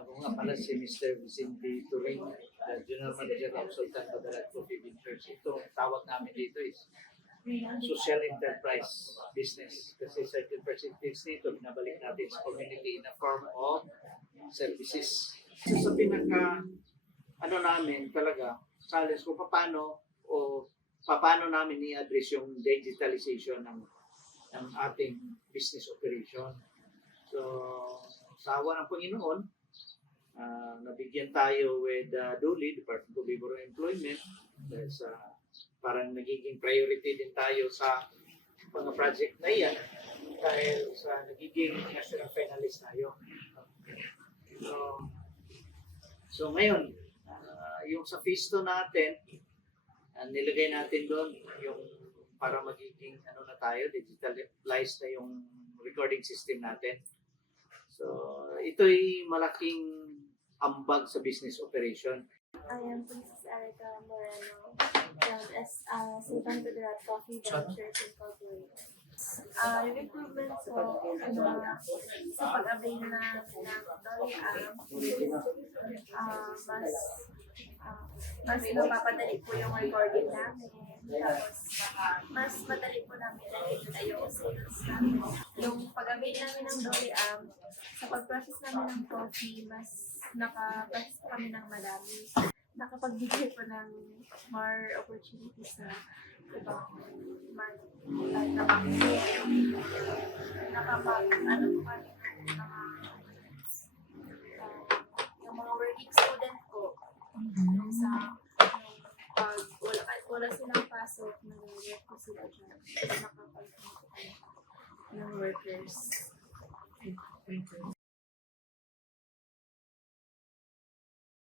Ako nga pala si Mr. Vicente Turing, the General Manager of Sultan Kudarat Coffee Ventures. Ito, tawag namin dito is social enterprise business. Kasi 30% business ito, binabalik natin sa community in a form of services. So sa pinaka, namin talaga, challenge ko paano namin i-address yung digitalization ng ating business operation. So, sa awa ng Panginoon, nabigyan tayo with DOLE, Department of Labor and Employment, dahil sa parang nagiging priority din tayo sa mga project na yan dahil sa nagiging national finalist tayo. So ngayon, yung sa FISTO natin, nilagay natin doon yung para magiging na tayo, digitalized na yung recording system natin. So, ito'y malaking ambag sa business operation. I am Princess Erica Moreno from Sultan Kudarat Coffee Ventures Incorporated. Yung improvement po sa pag-avail na Dolly mas napapadali po yung recording namin. Tapos, mas madali po namin nakikita yung sales namin. Yung pag-avail namin ng Dolly sa pag-process namin ng coffee, mas naka-process po kami ng madami. Nakapagbigay po ng more opportunities na ibang market. Like yung mga working student ko, yung sa pag wala silang pasok, nag-work ko sila dyan. Nakapag ng workers.